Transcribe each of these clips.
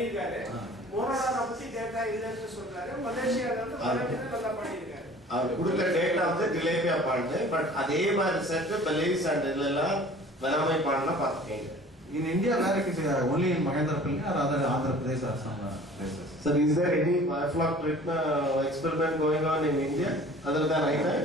பண்ணிருக்காரு. மோனோடான பத்தி டேட்டா இல்லன்னு சொல்றாரு. மலேசியால வந்து நல்லா பண்ணிருக்காரு. அவர் கொடுத்த டேட்டா வந்து திலேபியா பாண்டு, பட் அதே மாதிரி செட் பலேஸ் அண்ட் இதெல்லாம் வராமை Panda பாத்துக்கீங்க. In India, where it is only in Mahendrapalli or other Andhra Pradesh or some places. Sir, is there any flock treatment experiment going on in India other than ITI?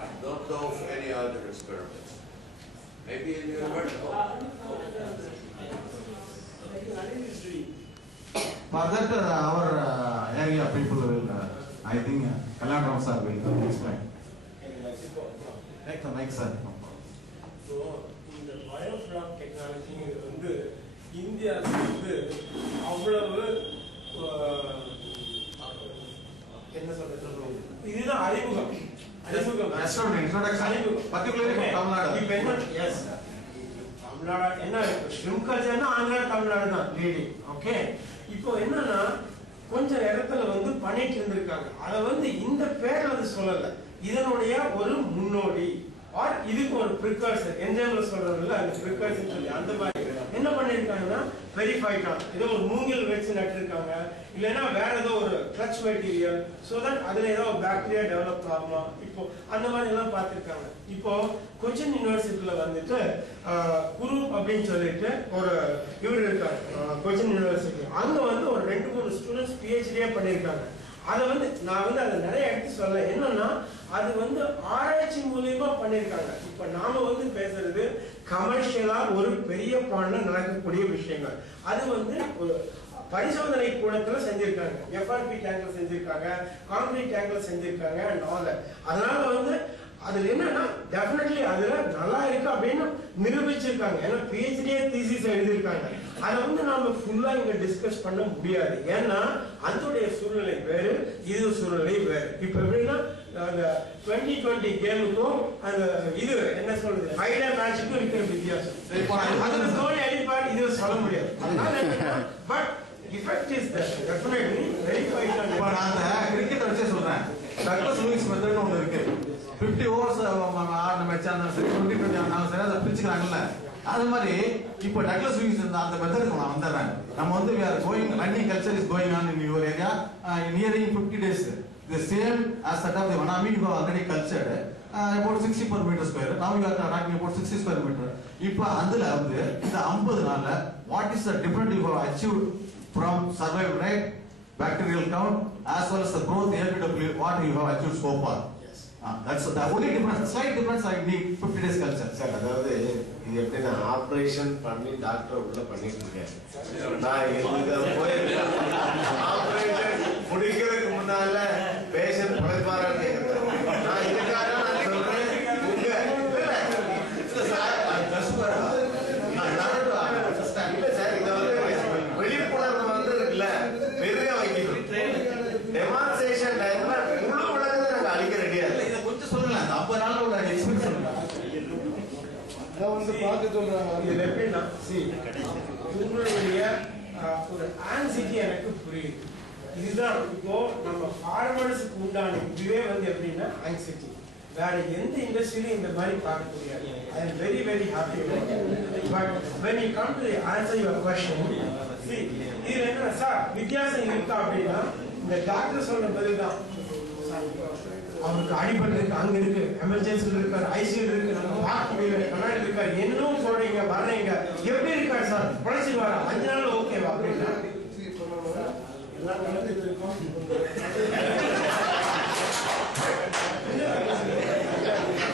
I don't know of any other experiments. Maybe in your For that, our area people will, I think, Kalandram sir will explain. Take the mic, sir. So, இந்த biofloc technology வந்து இந்தியாவில் வந்து அவ்வளவு என்ன சொல்றது, இதுதான் அறிமுகம். தமிழ்நாடு என்ன ஸ்ரீம்கல்ச்சர்னா ஆந்திரா தமிழ்நாடு தான் லீடிங். ஓகே, இப்போ என்னன்னா கொஞ்சம் இடத்துல வந்து பண்ணிட்டு இருந்திருக்காங்க. அதை வந்து இந்த பேர்ல வந்து சொல்லல, இதனுடைய ஒரு முன்னோடி ஆர் இதுக்கு ஒரு ப்ரிகாஷன் என்ஜாம்ல சொல்றதுல அந்த ப்ரிகாஷன் சொல்லி அந்த மாதிரி என்ன பண்ணிருக்காங்கன்னா வெரிஃபைடா ஏதோ ஒரு மூங்கில் வச்சு நட்டிருக்காங்க, இல்லைன்னா வேற ஏதோ ஒரு கிளச் மெட்டீரியல் சோ தட் அதுல ஏதோ பாக்டீரியா டெவலப் ஆகுமா, இப்போ அந்த மாதிரி எல்லாம் பார்த்திருக்காங்க. இப்போ கொச்சின் யூனிவர்சிட்டியில வந்துட்டு குரு அப்படின்னு சொல்லிட்டு ஒரு இவர் இருக்காரு கொச்சின் யூனிவர்சிட்டி, அங்க வந்து ஒரு 2-3 ஸ்டூடெண்ட்ஸ் பிஹெச்டியே பண்ணிருக்காங்க. அதை வந்து நான் வந்து அதை நிறைய எடுத்து சொல்ல என்னன்னா அது வந்து ஆராய்ச்சி மூலியமா பண்ணிருக்காங்க. இப்ப நாம வந்து பேசுறது கமர்ஷியலா ஒரு பெரிய பாண்ட்ல நடக்கக்கூடிய விஷயங்கள். அது வந்து ஒரு பரிசோதனை கூடத்துல செஞ்சிருக்காங்க, எஃப்ஆர்பி டேங்க்ல செஞ்சிருக்காங்க, கான்கிரீட் டேங்க்ல செஞ்சிருக்காங்க. அதனால வந்து அதுல என்னன்னா டெஃபினெட்லி அதுல நல்லா இருக்கு அப்படின்னு நிரூபிச்சிருக்காங்க. ஏன்னா பிஹெச்டியே தீசிஸ் எழுதியிருக்காங்க. அதை வந்து நாம ஃபுல்லா இங்க டிஸ்கஸ் பண்ண முடியாது, ஏன்னா அதோடைய சூழ்நிலை வேறு, இது சூழ்நிலை வேறு. இப்ப எப்படின்னா அந்த 2020 கேமுக்கும் அந்த இது என்ன சொல்றது ஐடியா மேட்சுக்கும் இருக்கிற வித்தியாசம். அதுல தோனி அடிப்பாடு இது சொல்ல முடியாது. But effect is there definitely verified. இப்ப நான் கிரிக்கெட் வச்சே சொல்றேன், டக்ளஸ் லூயிஸ் மெத்தட்னு ஒன்னு இருக்கு. 50 ஓவர்ஸ் ஆடின மேட்ச் அந்த 2020 நாங்க சரியா அதை பிரிச்சுக்கிறாங்கல்ல, அது மாதிரி இப்போ டக்ளஸ் லூயிஸ் அந்த மெத்தடுக்கு நான் வந்துடுறேன். நம்ம வந்து we are going, running culture is going on in your area nearing 50 days. The same as that of the Vanami you have already cultured about 60 per meter square. Now you are talking about 60 square meter. இப்போ அதுல வந்து இந்த 50 நாள்ல what is the difference you have achieved from survival rate, bacterial count, as well as the growth LBW, what you have achieved so far? Yes. That's the only difference, slight difference I need 50 days culture. Sir, அதாவது இது எப்படி நான் operation பண்ணி doctor உள்ள பண்ணிட்டு இருக்கேன். நான் இதுக்கு போயிருக்கேன், ஆபரேஷன் முடிக்கிறதுக்கு முன்னால பேஷண்ட் பழைப்பாரான்னு கேட்கிறேன். நான் இதுக்காக நான் சொல்றேன், விழிப்புணர்வு வந்து இல்ல பெரிய வைக்கணும். டெமான்ஸ்ட்ரேஷன் டைம்ல முழு உலகத்தை நாங்க அழிக்க ரெடியா இல்லை. இதை கொஞ்சம் சொல்லலாம், 50 நாள்ல உள்ள எக்ஸ்பீரியன்ஸ் சொல்லுங்க. அத வந்து பார்த்து சொல்றாங்க. இது எப்படின்னா உங்களுடைய ஒரு ஆன்சிட்டி எனக்கு புரியுது. இதுதான் இப்போ நம்ம ஃபார்மர்ஸ்க்கு உண்டான இதுவே வந்து எப்படின்னா ஆன்சிட்டி. வேற எந்த இண்டஸ்ட்ரியிலும் இந்த மாதிரி பார்க்க முடியாது. I am very very happy about it. But when you come to answer your question, see, இது என்ன சார் வித்தியாசம் இருக்கா அப்படின்னா இந்த டாக்டர் சொன்ன பதில் தான். அவருக்கு அடிபட்டு இருக்கு, அங்க இருக்கு, எமர்ஜென்சி இருக்காரு, ஐசியூ இருக்கு, நம்ம பார்க்க முடியல, கண்ணாடி இருக்காரு, என்னன்னு சொல்றீங்க வர்றீங்க, எப்படி இருக்காரு சார் பழச்சிடுவாரா 5 நாள் ஓகேவா அப்படின்னா எல்லாம் நடந்துட்டு இருக்கோம்.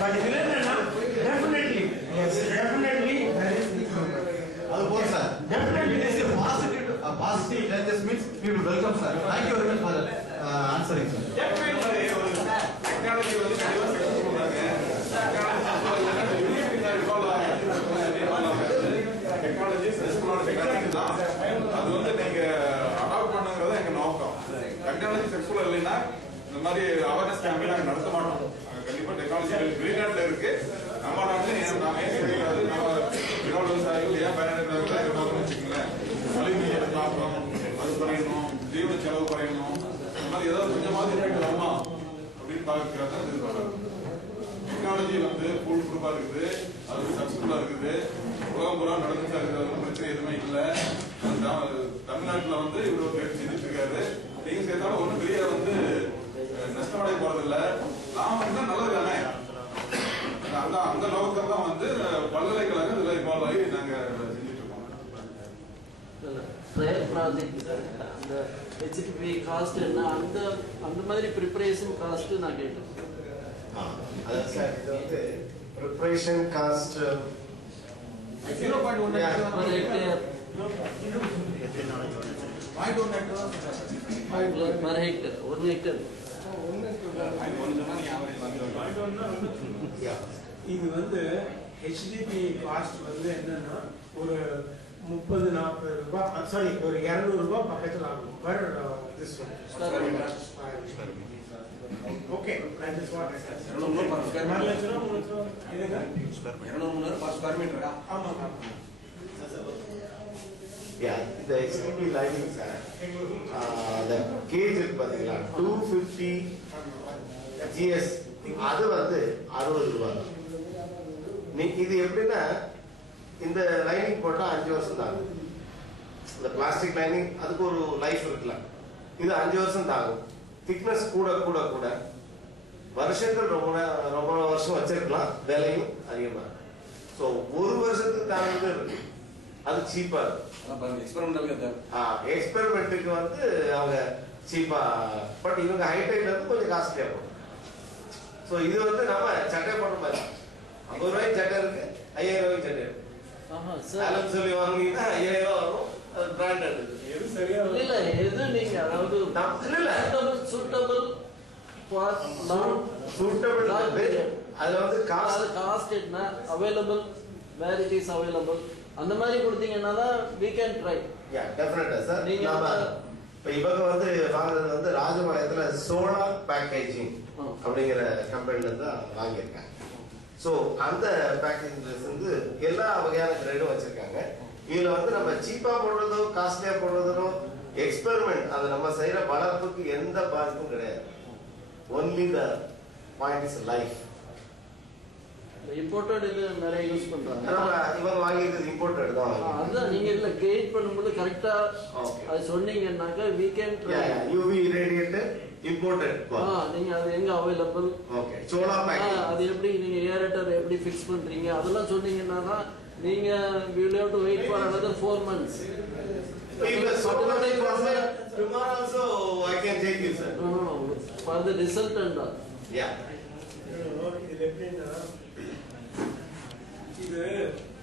But இதுல என்னன்னா definitely yes definitely there is improvement. அது போல sir, definitely this is a positive changes means we will welcome sir. Thank you very much for answering sir. Definitely ஒரு டெக்னாலஜி வந்து கண்டிப்பா செஞ்சு போறாங்க. டெக்னாலஜி செக்ஸுவலான டெக்னாலஜி தான். அது வந்து நீங்க அடாப்ட் பண்ணுங்கிறது எங்க நோக்கம். டெக்னாலஜி செக்ஸுவலா இல்லைன்னா இந்த மாதிரி அவேர்னஸ் கேம்பெயின் நாங்க நடத்த மாட்டோம். கண்டிப்பா டெக்னாலஜி வெளிநாட்டுல இருக்கு, நம்ம நாட்டுல நாம ஏன் செய்யக்கூடாது? நம்ம விவசாயிகள் ஏன் பயனடைகிறாங்க வச்சுக்கோங்களேன். மலிநீர் தாக்கம் அது குறையணும், ஜீவன செலவு குறையணும், இந்த மாதிரி ஏதாவது கொஞ்சமாவது ரேட் வருமா அப்படின்னு பார்க்கறதா இது. டெக்னாலஜி வந்து ஃபுல் ப்ரூஃபா இருக்குது. அது சக்சஸ்ஃபுல்லா இருக்குது. உலகம் பூரா நடந்துட்டு இருக்குது, பிரச்சனை எதுவுமே இல்லை. தமிழ்நாட்டுல வந்து இவ்வளவு முயற்சி செஞ்சுட்டு இருக்காரு. நீங்க சேர்த்தாலும் ஒன்றும் பெரிய வந்து நஷ்டமடைய போறதில்லை. லாபம் தான் நல்லது தானே. அந்த நோக்கத்தில் தான் வந்து பல்கலைக்கழகம் இதுல இன்வால்வ் ஆகி நாங்க செஞ்சுட்டு இருக்கோம். ப்ரேயர் ப்ராஜெக்ட் அந்த ஹெச்டிபி காஸ்ட் என்ன அந்த மாதிரி ப்ரிப்பரேஷன் காஸ்ட் நான் கேட்டேன். அதான் சார், இது வந்து preparation cost 0.1 per hectare. Per hectare, 1 hectare. இது வந்து ஹெச்டிபி காஸ்ட் வந்து என்னன்னா ஒரு 30-40 ரூபாய், சாரி ஒரு 200 ரூபாய் பக்கத்துல ஆகும் per this one. Okay, that is what I said. 200 per square meter. இதுங்க 200 per square meter. ஆமாங்க. இந்த HDP லைனிங் சார், அந்த கேஜ் இருக்கு பாத்தீங்களா, 250 GS, அது வந்து 60 ரூபாய். இது எப்படின்னா, இந்த லைனிங் போட்டா 5 வருஷம் தாங்கும். இந்த பிளாஸ்டிக் லைனிங் அதுக்கு ஒரு லைஃப் இருக்குல்ல, இது 5 வருஷம் தாங்கும். திக்னஸ் கூட கூட கூட வருஷங்கள் ரொம்ப வருஷம் வச்சிருக்கலாம், விலையும் அதிகமா இருக்கும். ஸோ ஒரு வருஷத்துக்கு தாங்கிறது இருக்கு, அது சீப்பா இருக்கும். எக்ஸ்பெரிமெண்ட்டுக்கு வந்து அவங்க சீப்பா, பட் இவங்க ஹைடைட்ல இருந்து கொஞ்சம் காஸ்ட்லியா போகும். ஸோ இது வந்து நம்ம சட்டை போடுற மாதிரி 50 ரூபாய்க்கு சட்டை இருக்கு, 5000 ரூபாய்க்கு சட்டை இருக்கு. ஆலம் சொல்லி வாங்கினீங்கன்னா 5000 ரூபா வரும், அது பிராண்டட் இருக்கு. எது சரியா இல்ல எது நீங்க அதாவது சூட்டபிள் ஃபார் லாங் சூட்டபிள் அதுல வந்து காஸ்ட் என்ன available, where it is available, அந்த மாதிரி கொடுத்தீங்கன்னா தான் we can try. யா டெஃபினட்டா சார். நீங்க இப்ப இவங்க வந்து வாங்குறது வந்து ராஜபாளையத்துல சோலா பேக்கேஜிங் அப்படிங்கிற கம்பெனில இருந்து வாங்கியிருக்காங்க. ஸோ அந்த பேக்கேஜ் வந்து எல்லா வகையான கிரேடும் வச்சிருக்காங்க. இதுல வந்து நம்ம சீப்பா போடுறதோ காஸ்ட்லியா போடுறதோ எக்ஸ்பெரிமெண்ட், அது நம்ம செய்யற வளர்ப்புக்கு எந்த பாதிப்பும் கிடையாது. Only the point is life. Imported இது நிறைய யூஸ் பண்றாங்க. இவங்க வாங்கியிருக்கிறது இம்போர்ட்டட் தான். அதான் நீங்க இல்ல கேட் பண்ணும்போது கரெக்டா அது சொன்னீங்கன்னாக்கா we can try. UV irradiated imported. நீங்க அது எங்க அவைலபிள், ஓகே சோலா பேக்கேஜ் அது எப்படி நீங்க ஏரேட்டர் எப்படி ஃபிக்ஸ் பண்றீங்க அதெல்லாம் சொன்னீங்கன்னா தான் நீங்க we will have to wait for another 4 months. Tomorrow also I can take you, sir. No, for the result and all. Yeah. இது எப்படின்னா, இது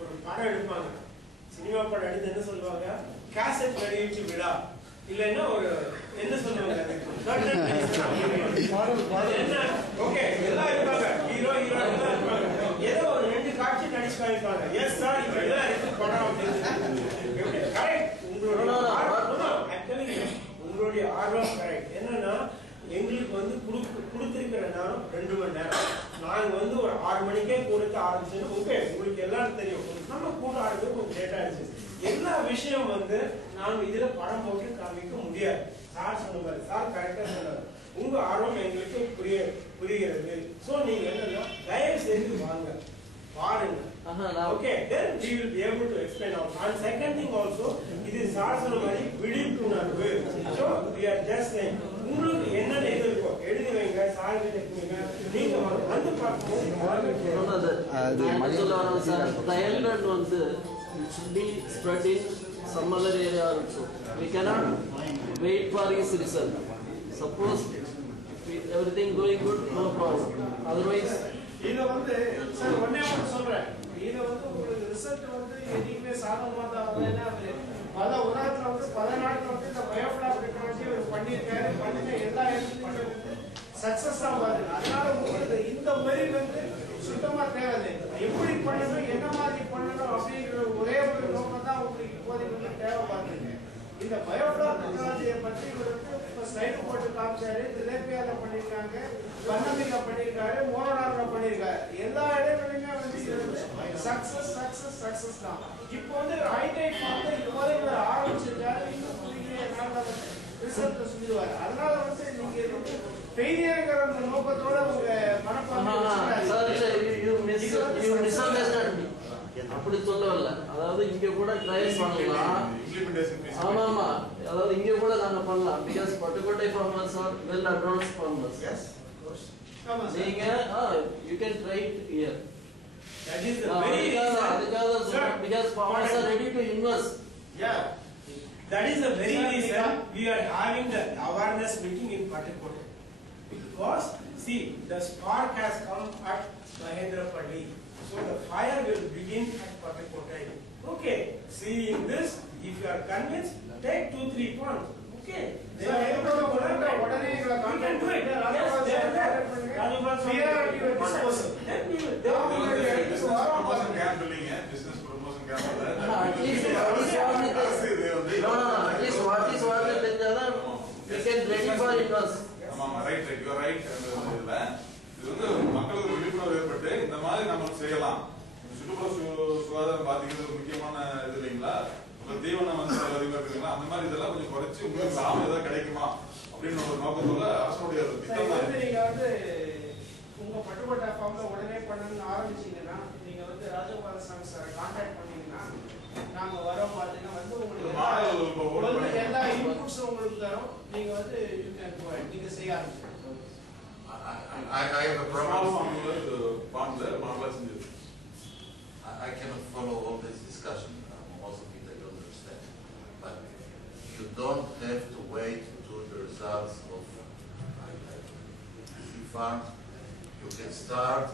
ஒரு படம் எடுப்பாங்க, சினிமா படம் எடுத்து என்ன சொல்லுவாங்க, கேசட் வெளியிட்டு விழா, இல்லைன்னா ஒரு என்ன சொல்லுவாங்க, என்ன ஓகே எல்லாம் இருப்பாங்க, ஹீரோ ஹீரோயின் எல்லாம் இருப்பாங்க, ஏதோ ஒரு 2 காட்சி நடிச்சு காமிப்பாங்க. எஸ் சார் இப்ப எல்லாம் இருக்கு படம் அப்படின்னு. கரெக்ட், உங்களுடைய ஆர்வம் கரெக்ட். என்னன்னா எங்களுக்கு வந்து கொடுத்திருக்கிற நேரம் 2 மணி நேரம். நாங்க வந்து ஒரு 6 மணிக்கே கொடுத்து ஆரம்பிச்சோம். ஓகே, உங்களுக்கு எல்லாரும் தெரியும், நம்ம கூட ஆரம்பிச்சு கொஞ்சம் லேட் ஆயிடுச்சு. எல்லா விஷயம் வந்து நாங்க இதுல படம் போட்டு காமிக்க முடியாது. சார் சொன்ன மாதிரி, சார் கரெக்டா சொன்னாரு, உங்க ஆர்வம் எங்களுக்கு புரிகிறது. சோ நீங்க என்னன்னா தயவு செய்து வாங்க, பாருங்க. Okay, then we will be able to explain out. And second thing also, it is sir சொன்ன மாதிரி விழிப்புணர்வு. So we are just saying, உங்களுக்கு என்ன இருக்கோ எழுதி வைங்க, சார் கிட்ட கேளுங்க, நீங்க வந்து பார்க்கும்போது வந்து it should be spread in some other area also. We cannot wait for his result. Suppose everything going good, no problem. Otherwise, இத வந்து சார் ஒண்ணே ஒன்று சொல்றேன், இத வந்து உங்களுக்கு ரிசல்ட் வந்து எதுவுமே சாதகமா தான் வரலன்னா, பல உலகத்துல வந்து பல நாட்டுல வந்து இந்த பயோஃபிளாக் டெக்னாலஜி பண்ணியிருக்காரு, பண்ணின எல்லா வந்து சக்சஸ் ஆகாது. அதனால உங்களுக்கு இந்த மாதிரி வந்து சுத்தமா தேவையில்லை. எப்படி பண்ணணும், என்ன மாதிரி பண்ணணும் அப்படிங்கிற ஒரே ஒரு நோக்கம் தான் உங்களுக்கு இப்போதைக்கு வந்து தேவைப்படுது. இந்த பயோஃபிளாக் டெக்னாலஜியை பற்றி இவருக்கு இப்போ ஸ்லைடு போட்டு காமிச்சாரு. திலேபியால பண்ணியிருக்காங்க, பன்னமில பண்ணியிருக்காரு, மோனோடார்ல பண்ணியிருக்காரு. எல்லா இடங்களிலுமே வந்து சக்சஸ் தான். இப்போ வந்து ஹைடைட் வந்து இப்போதைக்கு ஆரம்பிச்சிருக்காரு. இன்னும் குறுகிய நாளில் வந்து ரிசல்ட் சொல்லுவாரு. அதனால வந்து நீங்க ஃபெயிலியர்ங்கிற அந்த நோக்கத்தோட உங்க மனப்பான்மை you misunderstand me. அப்படி சொல்லல. அதாவது இங்க கூட ட்ரை பண்ணலாம். ஆமா ஆமா. அதாவது இங்க கூட நாங்க பண்ணலாம். because Pattukkottai farmers are well advanced farmers. Yes, of course. நீங்க you can try it here. That is the very reason. Sir, because farmers are ready to invest. Yeah, that is the very reason we are having the awareness meeting in Pattukkottai. Because see, the spark has come at Mahendrapalli, so the fire will begin at Pattukkottai. Okay, seeing this, if you are convinced, take 2-3 points. Okay, they are able to collaborate. We can do it. Yes, they are there. We are at your disposal. Then we will. They will be ready to promotion camp இல்லைங்க, business promotion camp இல்ல. At least what is what தெரிஞ்சாதான் we can ready for invest. ஆமா right you are right. இல்ல இது வந்து மக்களுக்கு விழிப்புணர்வு ஏற்பட்டு இந்த மாதிரி நம்ம செய்யலாம். சுற்றுப்புற சுகாதாரம் பாதிக்கிறது முக்கியமான இது இல்லைங்களா? உங்க தீவனம் வந்து அதிகமா இருக்குங்களா? அந்த மாதிரி இதெல்லாம் கொஞ்சம் குறைச்சு உங்களுக்கு லாபம் ஏதாவது கிடைக்குமா அப்படின்னு ஒரு நோக்கத்தோட அரசுடைய திட்டம் தான். நீங்க வந்து உங்க பட்டுக்கோட்டை ஃபார்ம்ல உடனே பண்ணணும்னு ஆரம்பிச்சீங்கன்னா நீங்க வந்து ராஜகோபால சாமி சாரை கான்டாக்ட் பண்ணீங்கன்னா நாங்க வரோம் பாத்தீங்கன்னா வந்து உங்களுக்கு எல்லா இன்புட்ஸும் உங்களுக்கு தரோம். நீங்க வந்து நீங்க செய்ய ஆரம்பிச்சு. I have a problem. I cannot follow all this discussion. Most of it I don't understand. But you don't have to wait to the results of sea farm. You can start